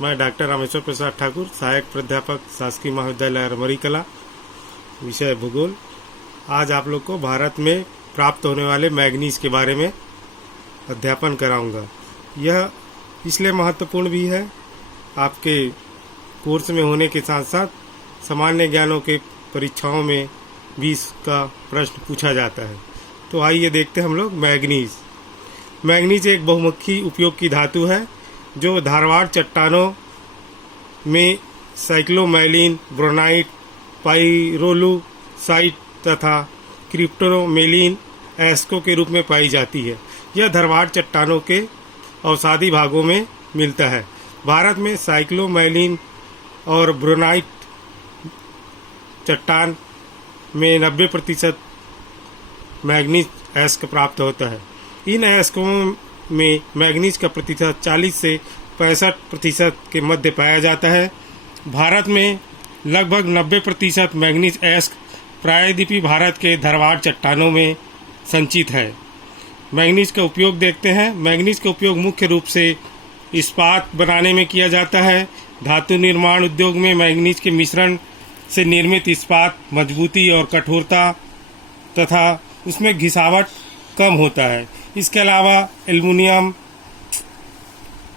मैं डॉक्टर रामेश्वर प्रसाद ठाकुर, सहायक प्राध्यापक शासकीय महाविद्यालय अरमरी कला, विषय भूगोल। आज आप लोग को भारत में प्राप्त होने वाले मैग्नीज के बारे में अध्यापन कराऊंगा। यह इसलिए महत्वपूर्ण भी है, आपके कोर्स में होने के साथ साथ सामान्य ज्ञानों के परीक्षाओं में भी इसका प्रश्न पूछा जाता है। तो आइए देखते हैं हम लोग मैग्नीज। मैग्नीज एक बहुमुखी उपयोग की धातु है जो धारवाड़ चट्टानों में साइक्लोमैलिन, ब्रोनाइट, पाइरोलुसाइट तथा क्रिप्टोमेलिन एस्को के रूप में पाई जाती है। यह धारवाड़ चट्टानों के अवसादी भागों में मिलता है। भारत में साइक्लोमैलिन और ब्रोनाइट चट्टान में 90% मैग्नीज एस्क प्राप्त होता है। इन एस्कों में मैग्नीज का प्रतिशत 40 से 65% के मध्य पाया जाता है। भारत में लगभग 90% मैग्नीज एस्क प्रायद्वीपीय भारत के धारवाड़ चट्टानों में संचित है। मैग्नीज का उपयोग देखते हैं। मैग्नीज का उपयोग मुख्य रूप से इस्पात बनाने में किया जाता है। धातु निर्माण उद्योग में मैग्नीज के मिश्रण से निर्मित इस्पात मजबूती और कठोरता तथा उसमें घिसावट कम होता है। इसके अलावा एल्युमिनियम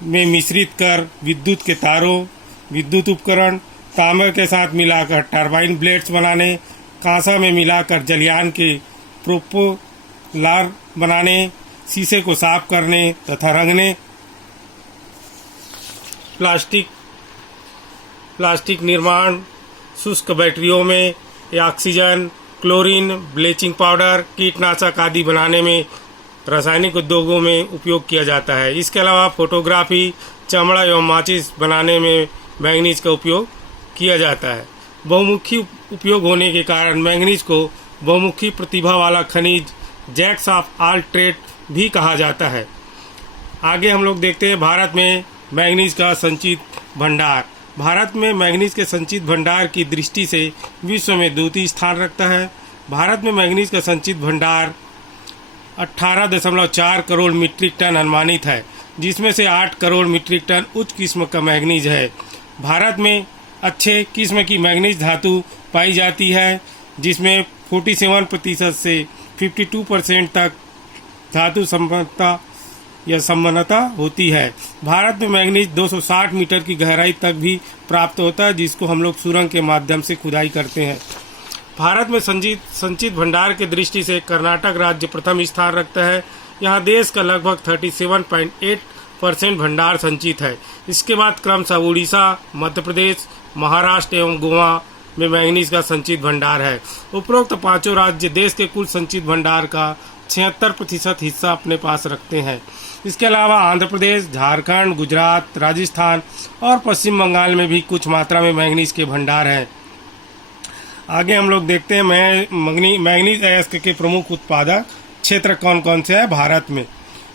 में मिश्रित कर विद्युत के तारों, विद्युत उपकरण, तांबे के साथ मिलाकर टरबाइन ब्लेड्स बनाने, कांसा में मिलाकर जलयान के प्रोपेलर बनाने, शीशे को साफ करने तथा रंगने, प्लास्टिक निर्माण, शुष्क बैटरियों में ऑक्सीजन, क्लोरीन, ब्लीचिंग पाउडर, कीटनाशक आदि बनाने में रासायनिक उद्योगों में उपयोग किया जाता है। इसके अलावा फोटोग्राफी, चमड़ा एवं माचिस बनाने में मैग्नीज का उपयोग किया जाता है। बहुमुखी उपयोग होने के कारण मैग्नीज को बहुमुखी प्रतिभा वाला खनिज, जैक्स ऑफ ऑल ट्रेड भी कहा जाता है। आगे हम लोग देखते हैं भारत में मैग्नीज का संचित भंडार। भारत में मैग्नीज के संचित भंडार की दृष्टि से विश्व में द्वितीय स्थान रखता है। भारत में मैग्नीज का संचित भंडार 18.4 करोड़ मीट्रिक टन अनुमानित है, जिसमें से 8 करोड़ मीट्रिक टन उच्च किस्म का मैग्नीज है। भारत में अच्छे किस्म की मैग्नीज धातु पाई जाती है, जिसमें 47% से 52% तक धातु सम्पन्नता होती है। भारत में मैग्नीज 260 मीटर की गहराई तक भी प्राप्त होता है, जिसको हम लोग सुरंग के माध्यम से खुदाई करते हैं। भारत में संचित भंडार की दृष्टि से कर्नाटक राज्य प्रथम स्थान रखता है। यहाँ देश का लगभग 37.8% भंडार संचित है। इसके बाद क्रमशः उड़ीसा, मध्य प्रदेश, महाराष्ट्र एवं गोवा में मैग्नीज का संचित भंडार है। उपरोक्त पांचों राज्य देश के कुल संचित भंडार का 76% हिस्सा अपने पास रखते हैं। इसके अलावा आंध्र प्रदेश, झारखंड, गुजरात, राजस्थान और पश्चिम बंगाल में भी कुछ मात्रा में मैग्नीज के भंडार हैं। आगे हम लोग देखते हैं मैग्नीज एस्क के प्रमुख उत्पादक क्षेत्र कौन कौन से हैं भारत में।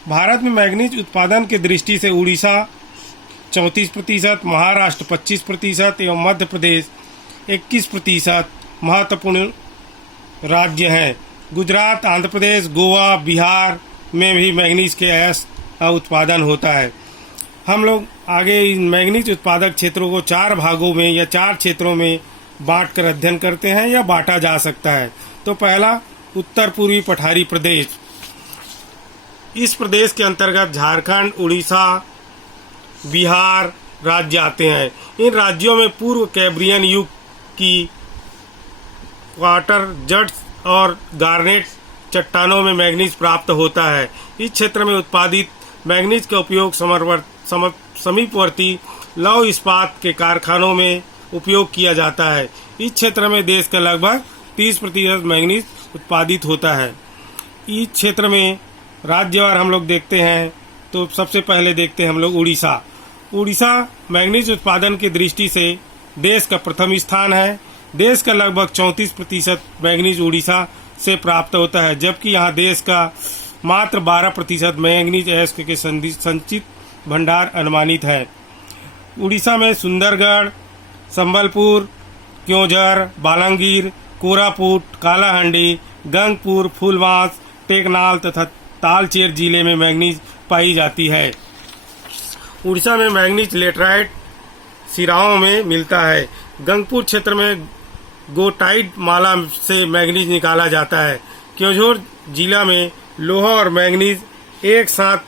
भारत में मैग्नीज उत्पादन की दृष्टि से उड़ीसा 34%, महाराष्ट्र 25% एवं मध्य प्रदेश 21% महत्वपूर्ण राज्य हैं। गुजरात, आंध्र प्रदेश, गोवा, बिहार में भी मैग्नीज के एस्क का उत्पादन होता है। हम लोग आगे इन मैग्नीज उत्पादक क्षेत्रों को 4 भागों में या 4 क्षेत्रों में बांटकर अध्ययन करते हैं या बांटा जा सकता है। तो पहला उत्तर पूर्वी पठारी प्रदेश। इस प्रदेश के अंतर्गत झारखंड, उड़ीसा, बिहार राज्य आते हैं। इन राज्यों में पूर्व कैम्ब्रियन युग की क्वार्टर जट्स और गार्नेट चट्टानों में मैग्नीज प्राप्त होता है। इस क्षेत्र में उत्पादित मैग्नीज का उपयोग समीपवर्ती लौह इस्पात के कारखानों में उपयोग किया जाता है। इस क्षेत्र में देश का लगभग 30% मैग्नीज उत्पादित होता है। इस क्षेत्र में राज्यवार हम लोग देखते हैं, तो सबसे पहले देखते हैं हम लोग उड़ीसा। उड़ीसा मैग्नीज उत्पादन की दृष्टि से देश का प्रथम स्थान है। देश का लगभग 34% मैग्नीज उड़ीसा से प्राप्त होता है, जबकि यहाँ देश का मात्र 12% मैग्नीज एस्क के संचित भंडार अनुमानित है। उड़ीसा में सुंदरगढ़, संबलपुर, क्योंझर, बालांगीर, कोरापुट, कालाहांडी, गंगपुर, फूलबांस, टेकनाल तथा तालचेर जिले में मैग्नीज पाई जाती है। उड़ीसा में मैग्नीज लेटराइट सिराओं में मिलता है। गंगपुर क्षेत्र में गोटाइट माला से मैंगनीज निकाला जाता है। क्योंझोर जिला में लोहा और मैंगनीज एक साथ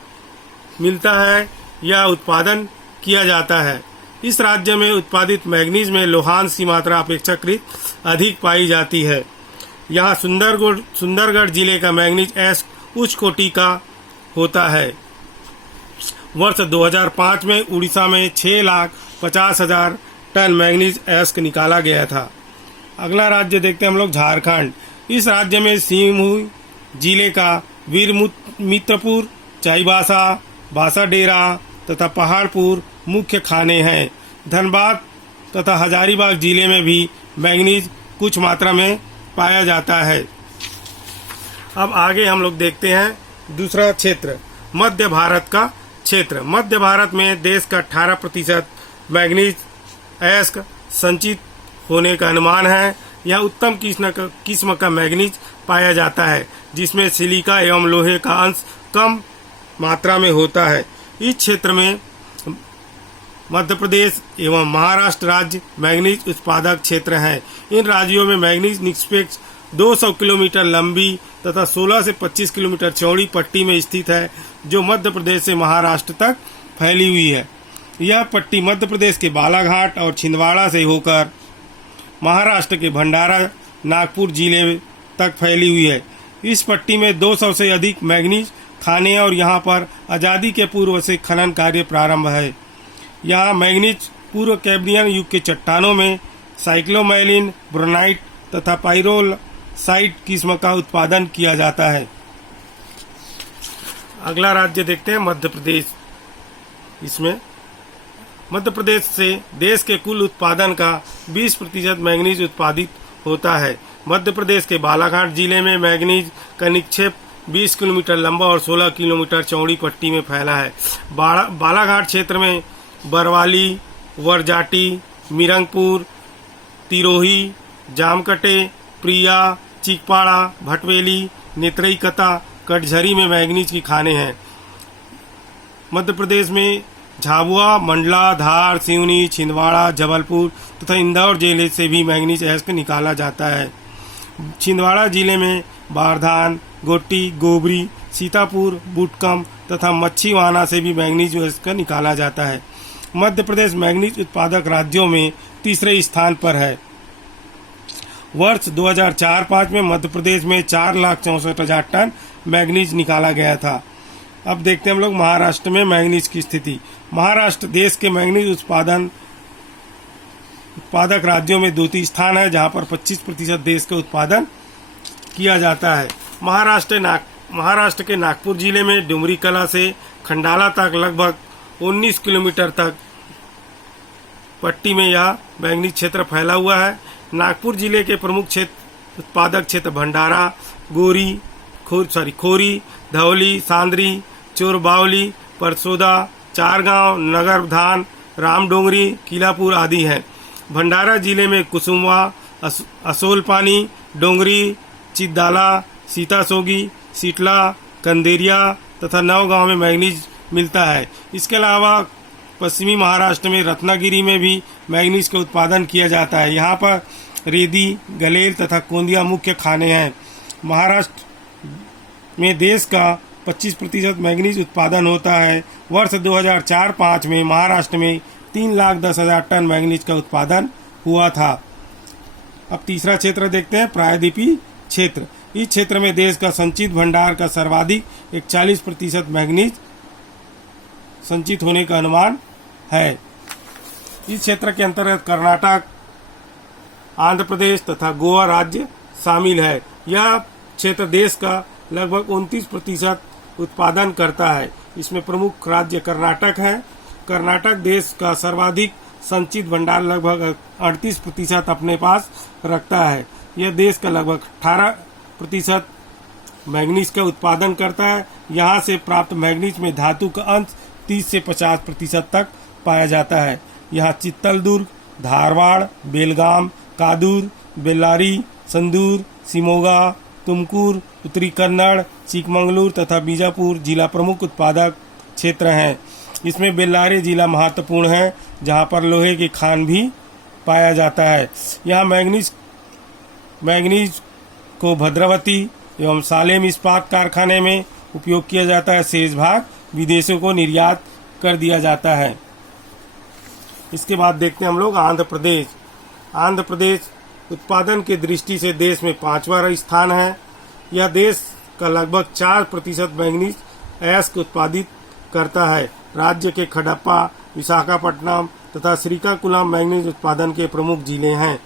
मिलता है या उत्पादन किया जाता है। इस राज्य में उत्पादित मैंगनीज में लोहांश की मात्रा अपेक्षाकृत अधिक पाई जाती है। यहाँ सुंदरगढ़ जिले का मैंगनीज एस्क उच्च कोटि का होता है। वर्ष 2005 में उड़ीसा में 6,50,000 टन मैंगनीज एस्क निकाला गया था। अगला राज्य देखते हैं हम लोग झारखंड। इस राज्य में सिंहभूम जिले का वीर मित्रपुर, चाईबासा, बासाडेरा तथा पहाड़पुर मुख्य खाने हैं। धनबाद तथा हजारीबाग जिले में भी मैंगनीज कुछ मात्रा में पाया जाता है। अब आगे हम लोग देखते हैं दूसरा क्षेत्र, मध्य भारत का क्षेत्र। मध्य भारत में देश का 18% मैंगनीज एस्क संचित होने का अनुमान है। यह उत्तम किस्म का मैंगनीज पाया जाता है, जिसमें सिलिका एवं लोहे का अंश कम मात्रा में होता है। इस क्षेत्र में मध्य प्रदेश एवं महाराष्ट्र राज्य मैंगनीज उत्पादक क्षेत्र हैं। इन राज्यों में मैंगनीज निष्पेक्ष 200 किलोमीटर लंबी तथा 16 से 25 किलोमीटर चौड़ी पट्टी में स्थित है, जो मध्य प्रदेश से महाराष्ट्र तक फैली हुई है। यह पट्टी मध्य प्रदेश के बालाघाट और छिंदवाड़ा से होकर महाराष्ट्र के भंडारा नागपुर जिले तक फैली हुई है। इस पट्टी में 200 से अधिक मैंगनीज खाने और यहाँ पर आज़ादी के पूर्व से खनन कार्य प्रारंभ है। यहाँ मैंगनीज पूर्व कैम्ब्रियन युग के चट्टानों में साइक्लोमैलिन, ब्रोनाइट तथा पाइरोसाइट किस्म का उत्पादन किया जाता है। अगला राज्य देखते हैं मध्य प्रदेश। इसमें मध्य प्रदेश से देश के कुल उत्पादन का 20% मैंगनीज उत्पादित होता है। मध्य प्रदेश के बालाघाट जिले में मैंगनीज का निक्षेप 20 किलोमीटर लंबा और 16 किलोमीटर चौड़ी पट्टी में फैला है। बालाघाट क्षेत्र में बरवाली, वरजाटी, मिरंगपुर, तिरोही, जामकटे, प्रिया, चिकपाड़ा, भटवेली, नेत्रईकता, कटझरी में मैंगनीज की खाने हैं। मध्य प्रदेश में झाबुआ, मंडला, धार, सिवनी, छिंदवाड़ा, जबलपुर तथा इंदौर जिले से भी मैंगनीज एस्क निकाला जाता है। छिंदवाड़ा जिले में बारधान, गोट्टी, गोबरी, सीतापुर, बुटकम तथा मच्छीवाना से भी मैंगनीज एस्क निकाला जाता है। मध्य प्रदेश मैंगनीज उत्पादक राज्यों में तीसरे स्थान पर है। वर्ष 2004-05 में मध्य प्रदेश में 4,64,000 टन मैंगनीज निकाला गया था। अब देखते हैं हम लोग महाराष्ट्र में मैंगनीज की स्थिति। महाराष्ट्र देश के मैंगनीज उत्पादक राज्यों में द्वितीय स्थान है, जहां पर 25% देश का उत्पादन किया जाता है। महाराष्ट्र के नागपुर जिले में डुमरी कला से खंडाला तक लगभग 19 किलोमीटर तक पट्टी में यह मैंगनीज क्षेत्र फैला हुआ है। नागपुर जिले के प्रमुख उत्पादक क्षेत्र भंडारा, खोरी, धौली, सांद्री, चोरबावली, परसोदा, चारगांव, नगरधान, रामडोंगरी, किलापुर आदि हैं। भंडारा जिले में कुसुमवा, असोलपानी, डोंगरी, चिद्दाला, सीतासोगी, सीटला, कंदेरिया तथा नवगांव में मैंगनीज मिलता है। इसके अलावा पश्चिमी महाराष्ट्र में रत्नागिरी में भी मैंगनीज का उत्पादन किया जाता है। यहाँ पर रेदी, गलेल तथा कोंदिया मुख्य खाने हैं। महाराष्ट्र में देश का 25% मैंगनीज उत्पादन होता है। वर्ष 2004-05 में महाराष्ट्र में 3,10,000 टन मैंगनीज का उत्पादन हुआ था। अब तीसरा क्षेत्र देखते हैं, प्रायद्वीपीय क्षेत्र। इस क्षेत्र में देश का संचित भंडार का सर्वाधिक 41% मैंगनीज संचित होने का अनुमान है। इस क्षेत्र के अंतर्गत कर्नाटक, आंध्र प्रदेश तथा गोवा राज्य शामिल है। यह क्षेत्र देश का लगभग 29% उत्पादन करता है। इसमें प्रमुख राज्य कर्नाटक है। कर्नाटक देश का सर्वाधिक संचित भंडार लगभग 38% अपने पास रखता है। यह देश का लगभग 18% मैंगनीज का उत्पादन करता है। यहाँ से प्राप्त मैंगनीज में धातु का अंश 30 से 50% तक पाया जाता है। यहाँ चित्तलदुर्ग, धारवाड़, बेलगाम, कादूर, बेल्लारी, संदूर, शिमोगा, तुमकुर, उत्तरी कन्नड़, चिकमंगलूर तथा बीजापुर जिला प्रमुख उत्पादक क्षेत्र हैं। इसमें बेल्लारी जिला महत्वपूर्ण है, जहां पर लोहे की खान भी पाया जाता है। यहाँ मैंगनीज को भद्रावती एवं सालेम इस्पात कारखाने में उपयोग किया जाता है। शेष भाग विदेशों को निर्यात कर दिया जाता है। इसके बाद देखते हैं हम लोग आंध्र प्रदेश। आंध्र प्रदेश उत्पादन की दृष्टि से देश में 5वां स्थान है। यह देश का लगभग 4% मैंगनीज अयस्क उत्पादित करता है। राज्य के खडप्पा, विशाखापट्टनम तथा श्रीकाकुलम मैंगनीज उत्पादन के प्रमुख जिले हैं।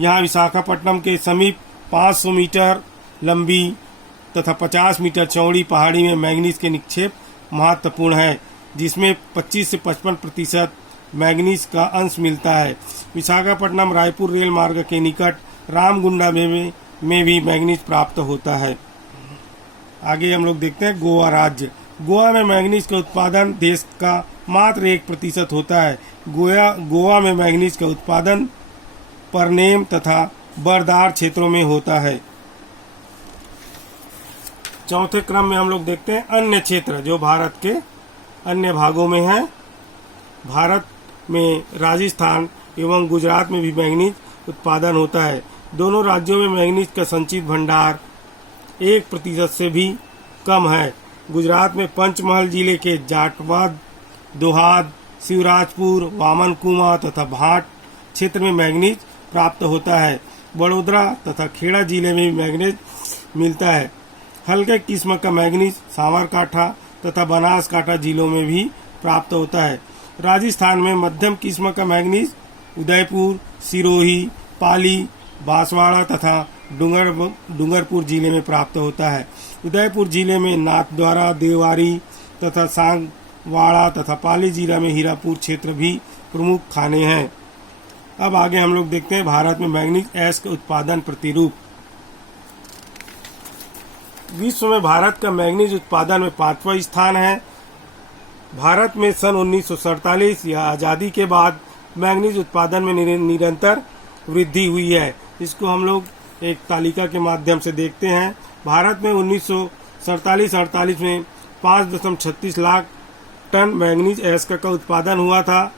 यहाँ विशाखापट्टनम के समीप 500 मीटर लंबी तथा 50 मीटर चौड़ी पहाड़ी में मैंगनीज के निक्षेप महत्वपूर्ण है, जिसमें 25 से 55% मैंगनीज का अंश मिलता है। विशाखापट्टनम रायपुर रेल मार्ग के निकट रामगुंडा में भी मैंगनीज प्राप्त होता है। आगे हम लोग देखते हैं गोवा राज्य। गोवा में मैंगनीज का उत्पादन देश का मात्र 1% होता है। गोवा में मैंगनीज का उत्पादन परनेम तथा बरदार क्षेत्रों में होता है। चौथे क्रम में हम लोग देखते हैं अन्य क्षेत्र, जो भारत के अन्य भागों में है। भारत में राजस्थान एवं गुजरात में भी मैंगनीज उत्पादन होता है। दोनों राज्यों में मैंगनीज का संचित भंडार 1% से भी कम है। गुजरात में पंचमहल जिले के जाटवा, दोहाद, शिवराजपुर, वामनकुमा तथा भाट क्षेत्र में मैंगनीज प्राप्त होता है। बड़ोदरा तथा खेड़ा जिले में भी मैंगनीज मिलता है। हल्के किस्म का मैंगनीज साबरकांठा तथा बनासकांठा जिलों में भी प्राप्त होता है। राजस्थान में मध्यम किस्म का मैंगनीज उदयपुर, सिरोही, पाली, बांसवाड़ा तथा डूंगरपुर जिले में प्राप्त होता है। उदयपुर जिले में नाथद्वारा, देवारी तथा सांगवाड़ा तथा पाली जिला में हीरापुर क्षेत्र भी प्रमुख खाने हैं। अब आगे हम लोग देखते हैं भारत में मैंगनीज अयस्क उत्पादन प्रतिरूप। विश्व में भारत का मैंगनीज उत्पादन में 5वां स्थान है। भारत में सन 1947 या आज़ादी के बाद मैंगनीज उत्पादन में निरंतर वृद्धि हुई है। इसको हम लोग एक तालिका के माध्यम से देखते हैं। भारत में 1947-48 में 5.36 लाख टन मैंगनीज अयस्क का उत्पादन हुआ था,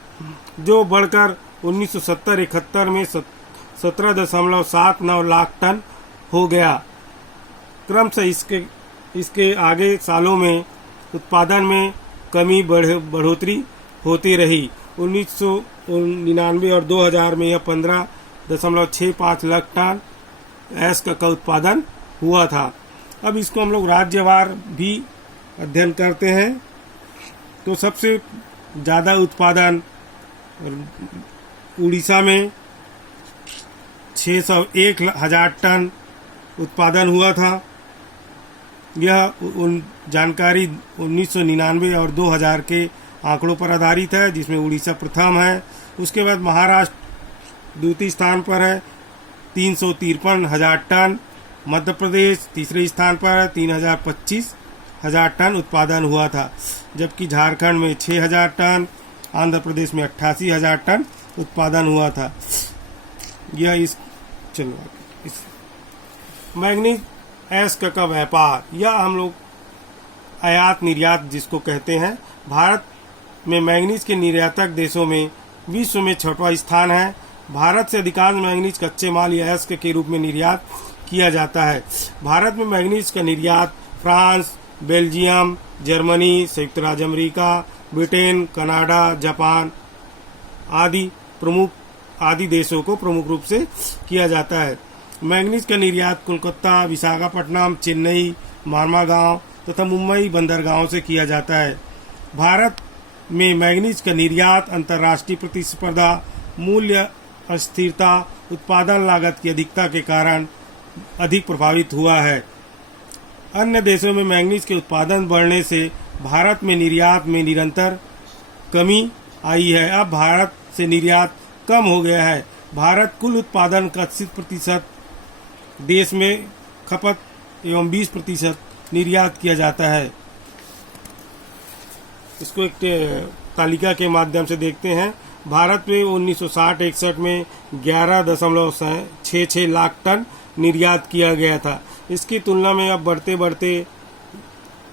जो बढ़कर 1970-71 में 17.79 लाख टन हो गया। क्रम से इसके आगे सालों में उत्पादन में कमी बढ़ोतरी होती रही। 1999 और 2000 में यह 15.65 लाख टन अयस्क का उत्पादन हुआ था। अब इसको हम लोग राज्यवार भी अध्ययन करते हैं। तो सबसे ज़्यादा उत्पादन उड़ीसा में 601,000 टन उत्पादन हुआ था। यह जानकारी 1999 और 2000 के आंकड़ों पर आधारित है, जिसमें उड़ीसा प्रथम है। उसके बाद महाराष्ट्र द्वितीय स्थान पर है, 353,000 टन। मध्य प्रदेश तीसरे स्थान पर 3,25,000 टन उत्पादन हुआ था, जबकि झारखंड में 6,000 टन, आंध्र प्रदेश में 88,000 टन उत्पादन हुआ था। यह मैंगनीज अयस्क का व्यापार, यह हम लोग आयात निर्यात जिसको कहते हैं। भारत में मैंगनीज के निर्यातक देशों में विश्व में 6वां स्थान है। भारत से अधिकांश मैंगनीज कच्चे माल या अयस्क के रूप में निर्यात किया जाता है। भारत में मैंगनीज का निर्यात फ्रांस, बेल्जियम, जर्मनी, संयुक्त राज्य अमेरिका, ब्रिटेन, कनाडा, जापान आदि देशों को प्रमुख रूप से किया जाता है। मैंगनीज का निर्यात कोलकाता, विशाखापट्टनम, चेन्नई, मार्मागांव तथा मुंबई बंदरगाहों से किया जाता है। भारत में मैंगनीज का निर्यात अंतर्राष्ट्रीय प्रतिस्पर्धा, मूल्य अस्थिरता, उत्पादन लागत की अधिकता के कारण अधिक प्रभावित हुआ है। अन्य देशों में मैंगनीज के उत्पादन बढ़ने से भारत में निर्यात में निरंतर कमी आई है। अब भारत से निर्यात कम हो गया है। भारत कुल उत्पादन का 80% देश में खपत एवं 20% निर्यात किया जाता है। इसको एक तालिका के माध्यम से देखते हैं। भारत में 1960-61 में 11.66 लाख टन निर्यात किया गया था। इसकी तुलना में अब बढ़ते बढ़ते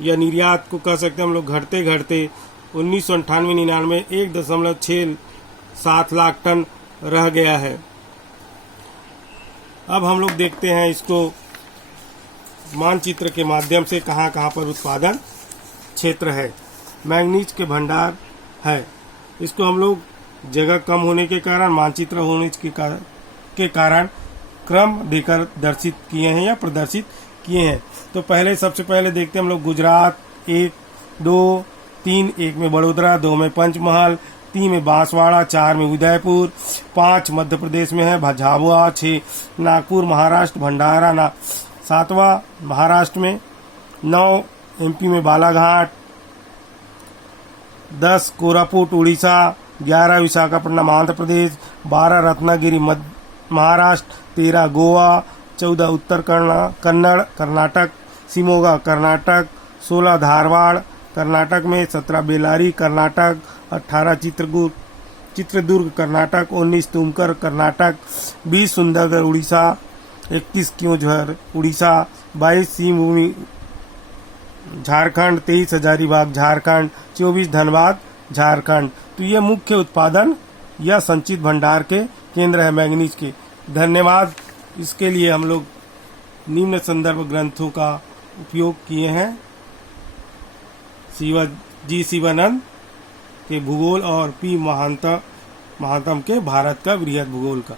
या निर्यात को कह सकते हैं हम लोग घटते घटते 1998-99 1.67 लाख टन रह गया है। अब हम लोग देखते हैं इसको मानचित्र के माध्यम से कहाँ कहाँ पर उत्पादन क्षेत्र है, मैंगनीज के भंडार है। इसको हम लोग जगह कम होने के कारण, मानचित्र होने के कारण क्रम देकर दर्शित किए हैं या प्रदर्शित किए हैं। तो पहले सबसे पहले देखते हैं हम लोग गुजरात 1, 2, 3, 1 में बड़ोदरा, 2 में पंचमहल, 3 में बांसवाड़ा, 4 में उदयपुर, 5 मध्य प्रदेश में है झाबुआ, 6 नागपुर महाराष्ट्र, भंडारा 7वां महाराष्ट्र में, 9 एमपी में बालाघाट, 10 कोरापुट उड़ीसा, 11 विशाखापट्टनम आंध्र प्रदेश, 12 रत्नागिरी महाराष्ट्र, 13 गोवा, 14 उत्तर कन्नड़ कर्नाटक, शिमोगा कर्नाटक, 16 धारवाड़ कर्नाटक में, 17 बेलारी कर्नाटक, 18 चित्रदुर्ग कर्नाटक, 19 तुमकर कर्नाटक, 20 सुंदरगढ़ उड़ीसा, 21 क्योंझर उड़ीसा, 22 सिंहभूमि झारखंड, 23 हजारीबाग झारखंड, 24 धनबाद झारखंड। तो ये मुख्य उत्पादन या संचित भंडार के केंद्र है मैंगनीज के। धन्यवाद। इसके लिए हम लोग निम्न संदर्भ ग्रंथों का उपयोग किए हैं, शिवानंद के भूगोल और पी महांतम के भारत का वृहद भूगोल का।